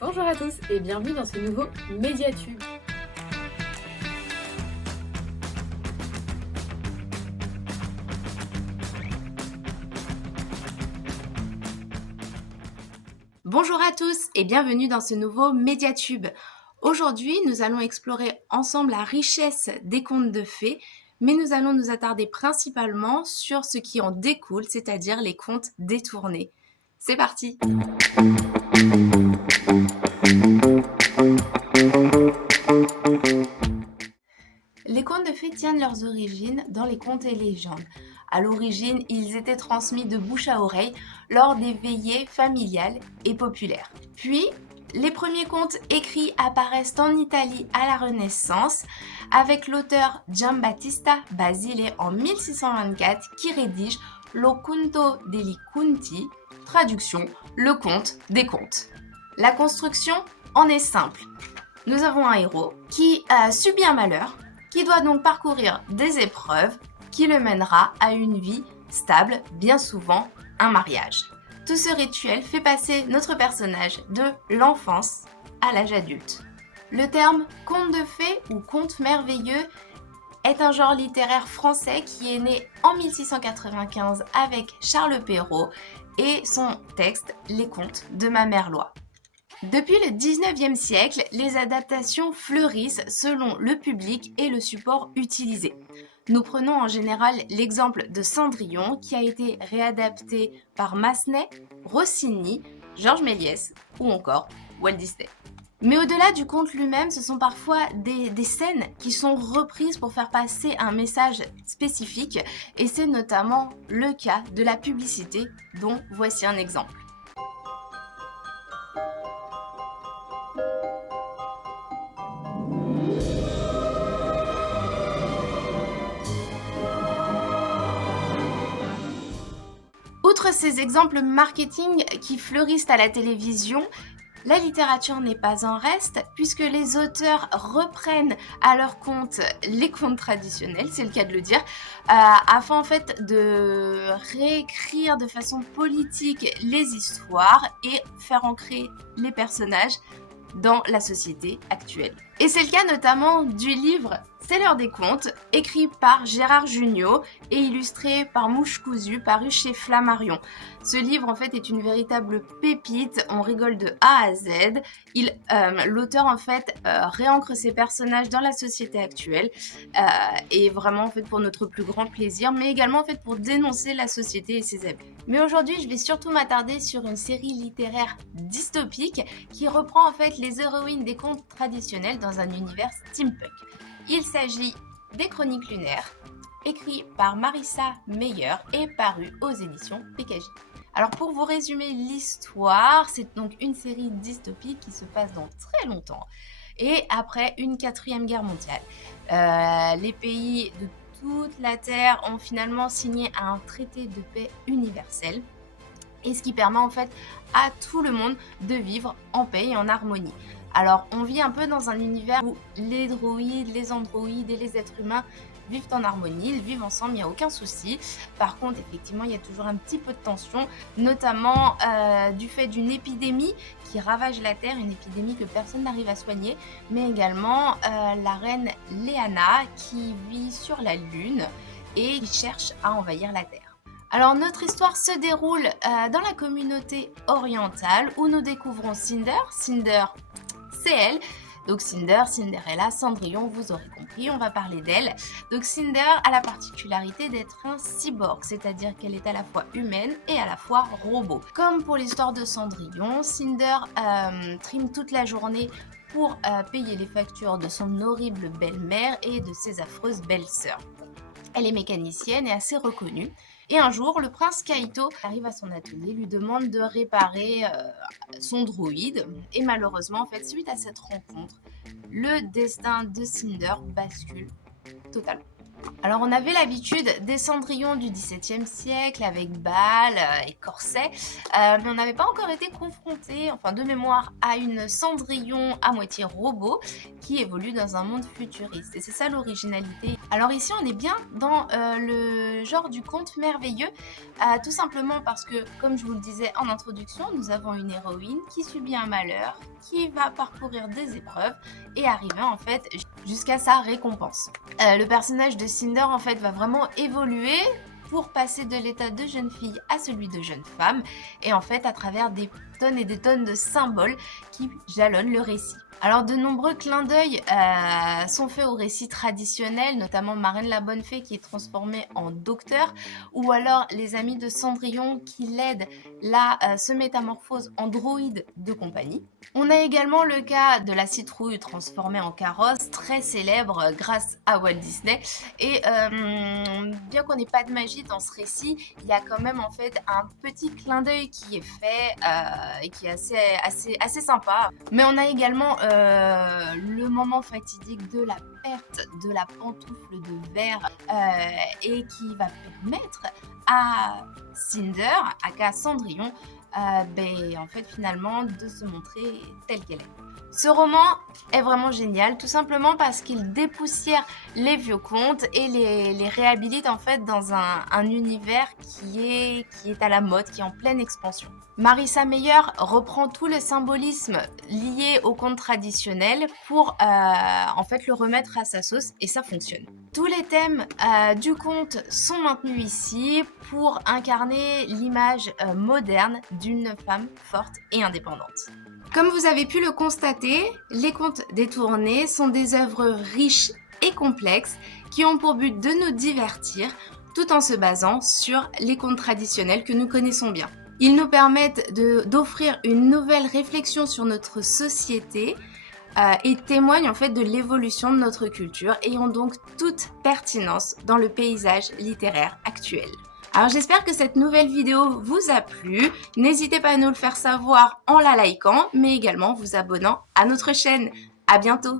Bonjour à tous et bienvenue dans ce nouveau Médiatube. Bonjour à tous et bienvenue dans ce nouveau Médiatube. Aujourd'hui, nous allons explorer ensemble la richesse des contes de fées, mais nous allons nous attarder principalement sur ce qui en découle, c'est-à-dire les contes détournés. C'est parti! Les contes de fées tiennent leurs origines dans les contes et légendes. À l'origine, ils étaient transmis de bouche à oreille lors des veillées familiales et populaires. Puis, les premiers contes écrits apparaissent en Italie à la Renaissance avec l'auteur Giambattista Basile en 1624 qui rédige Lo Conto degli Conti, traduction Le conte des contes. La construction en est simple. Nous avons un héros qui subit un malheur, qui doit donc parcourir des épreuves qui le mènera à une vie stable, bien souvent un mariage. Tout ce rituel fait passer notre personnage de l'enfance à l'âge adulte. Le terme conte de fées ou conte merveilleux est un genre littéraire français qui est né en 1695 avec Charles Perrault et son texte Les contes de ma mère Loi. Depuis le 19e siècle, les adaptations fleurissent selon le public et le support utilisé. Nous prenons en général l'exemple de Cendrillon qui a été réadapté par Massenet, Rossini, Georges Méliès ou encore Walt Disney. Mais au-delà du conte lui-même, ce sont parfois des scènes qui sont reprises pour faire passer un message spécifique et c'est notamment le cas de la publicité dont voici un exemple. Outre ces exemples marketing qui fleurissent à la télévision, la littérature n'est pas en reste puisque les auteurs reprennent à leur compte les contes traditionnels, c'est le cas de le dire, afin en fait de réécrire de façon politique les histoires et faire ancrer les personnages dans la société actuelle. Et c'est le cas notamment du livre C'est l'heure des contes, écrit par Gérard Jugnot et illustré par Mouche Cousue, paru chez Flammarion. Ce livre en fait est une véritable pépite, on rigole de A à Z. L'auteur en fait réancre ses personnages dans la société actuelle et vraiment en fait pour notre plus grand plaisir, mais également en fait pour dénoncer la société et ses abus. Mais aujourd'hui, je vais surtout m'attarder sur une série littéraire dystopique qui reprend en fait les héroïnes des contes traditionnels dans un univers steampunk. Il s'agit des Chroniques lunaires, écrit par Marissa Meyer et paru aux éditions PKJ. Alors pour vous résumer l'histoire, c'est donc une série dystopique qui se passe dans très longtemps et après une 4e guerre mondiale. Les pays de toute la Terre ont finalement signé un traité de paix universel et ce qui permet en fait à tout le monde de vivre en paix et en harmonie. Alors on vit un peu dans un univers où les droïdes, les androïdes et les êtres humains vivent en harmonie, ils vivent ensemble, il n'y a aucun souci. Par contre, effectivement, il y a toujours un petit peu de tension, notamment du fait d'une épidémie qui ravage la Terre, une épidémie que personne n'arrive à soigner, mais également la reine Léana qui vit sur la Lune et qui cherche à envahir la Terre. Alors notre histoire se déroule dans la communauté orientale où nous découvrons Cinder. Cinder, c'est elle. Donc Cinder, Cinderella, Cendrillon, vous aurez compris, on va parler d'elle. Donc Cinder a la particularité d'être un cyborg, c'est-à-dire qu'elle est à la fois humaine et à la fois robot. Comme pour l'histoire de Cendrillon, Cinder trime toute la journée pour payer les factures de son horrible belle-mère et de ses affreuses belles-sœurs. Elle est mécanicienne et assez reconnue. Et un jour, le prince Kaito arrive à son atelier, lui demande de réparer son droïde. Et malheureusement, en fait, suite à cette rencontre, le destin de Cinder bascule totalement. Alors on avait l'habitude des Cendrillon du XVIIe siècle avec balles et corsets, mais on n'avait pas encore été confronté, enfin de mémoire, à une Cendrillon à moitié robot qui évolue dans un monde futuriste. Et c'est ça l'originalité. Alors ici on est bien dans le genre du conte merveilleux, tout simplement parce que, comme je vous le disais en introduction, nous avons une héroïne qui subit un malheur, qui va parcourir des épreuves et arriver en fait jusqu'à sa récompense. Le personnage de Cinder en fait va vraiment évoluer pour passer de l'état de jeune fille à celui de jeune femme, et en fait à travers des tonnes et des tonnes de symboles qui jalonnent le récit. Alors de nombreux clins d'œil sont faits au récit traditionnel, notamment Marraine la Bonne Fée qui est transformée en docteur, ou alors les amis de Cendrillon qui l'aident là se métamorphose en droïde de compagnie. On a également le cas de la citrouille transformée en carrosse, très célèbre grâce à Walt Disney. Et bien qu'on n'ait pas de magie dans ce récit, il y a quand même en fait un petit clin d'œil qui est fait et qui est assez sympa. Mais on a également le moment fatidique de la perte de la pantoufle de verre et qui va permettre à Cinder, aka Cendrillon, en fait finalement de se montrer telle qu'elle est. Ce roman est vraiment génial, tout simplement parce qu'il dépoussière les vieux contes et les réhabilite en fait dans un univers qui est à la mode, qui est en pleine expansion. Marissa Meyer reprend tout le symbolisme lié au conte traditionnel pour en fait le remettre à sa sauce, et ça fonctionne. Tous les thèmes du conte sont maintenus ici pour incarner l'image moderne d'une femme forte et indépendante. Comme vous avez pu le constater, les contes détournés sont des œuvres riches et complexes qui ont pour but de nous divertir tout en se basant sur les contes traditionnels que nous connaissons bien. Ils nous permettent d'offrir une nouvelle réflexion sur notre société et témoignent en fait de l'évolution de notre culture et ont donc toute pertinence dans le paysage littéraire actuel. Alors j'espère que cette nouvelle vidéo vous a plu. N'hésitez pas à nous le faire savoir en la likant, mais également vous abonnant à notre chaîne. À bientôt!